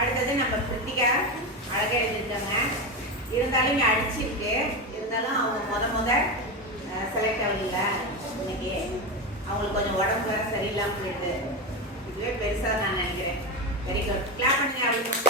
அடுத்தது நம்ம கிருத்திகா அழகாக எழுதியிருக்காங்க. இருந்தாலும் இங்கே அடிச்சிருக்கு இருந்தாலும் அவங்க முத முத செலக்ட் ஆகல. இன்னைக்கு அவங்களுக்கு கொஞ்சம் உடம்பு சரியில்லாமல் போயிடுது. இதுவே பெருசாக நான் நினைக்கிறேன். வெரி குட் கிளாப் பண்ணுங்க அப்படின்னு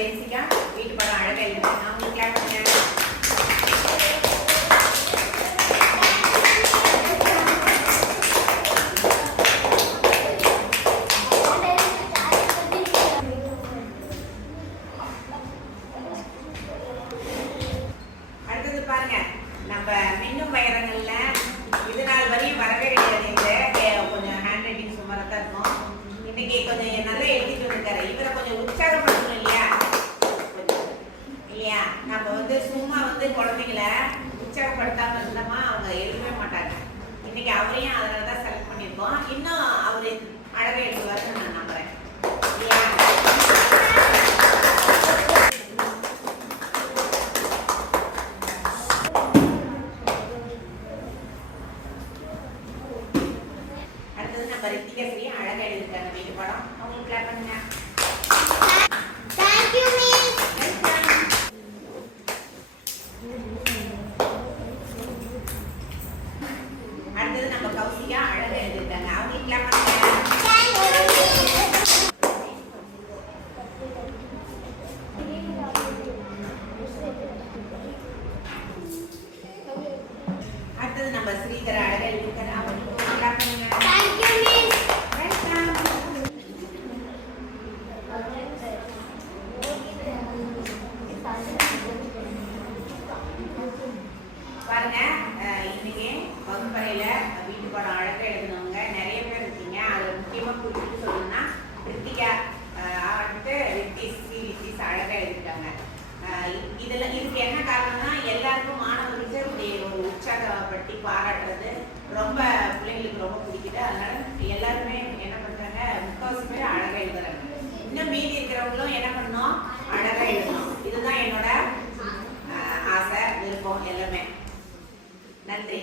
ஜெயசிகா வீட்டு படம் அழகா எழுதிருக்காங்க அவங்களுக்கு கிளாப் பண்ணுங்க அடுத்தது பாருங்க நம்ம மின்னும் வைரங்கள்ல இது நாள் வரையும் வரவே கிடையாது கொஞ்சம் ஹேண்ட் ரைட்டிங் சுமாராக தான் இருக்கும் இன்னைக்கு கொஞ்சம் நல்லா எழுதிட்டு வந்திருக்காரு இவரை கொஞ்சம் உற்சாகப்படுத்தணும் நம்ம வந்து சும்மா வந்து குழந்தைங்கள உற்சாகப்படுத்தாம இருந்தோமா அவங்க எழுதவே மாட்டாங்க. இன்னைக்கு அவரையும் அதனால தான் செலக்ட் பண்ணியிருக்கோம். இன்னும் அவர் அழகை எழுதுவாருன்னு நான் நம்புறேன். அடுத்தது நம்ம ரித்திகா ஸ்ரீ அழகா எழுதிருக்காங்க வீட்டு படம். அவங்களுக்கு கிளாப் பண்ணுங்க. அடுத்தது நம்ம கௌசிகா அழகா எழுதிருக்காங்க அவங்களுக்கு கிளாப் பண்ணுங்க முறையில் வீட்டு படம் அழகா எழுதினவங்க நிறைய பேர் இருக்கீங்க. அதில் முக்கியமா குறிப்பிட்டு சொல்லணும்னா ரித்திகா வந்துட்டு ரித்திஸ் சி ரித்திஸ் அழகா எழுதிட்டாங்க. இதில் இதுல இதுக்கு என்ன காரணம்னா எல்லாருக்கும் மாணவர்களுக்கு உடைய ஒரு உற்சாகப்படுத்தி பாராட்டுறது ரொம்ப பிள்ளைங்களுக்கு ரொம்ப பிடிக்குது. அதனால எல்லாருமே என்ன பண்றாங்க முக்கால்வாசி பேர் அழகா எழுதுறாங்க. இன்னும் மீதி இருக்கிறவங்களும் என்ன பண்ணோம் அழகா எழுதணும். இதுதான் என்னோட ஆசை விருப்பம் எல்லாமே. நன்றி.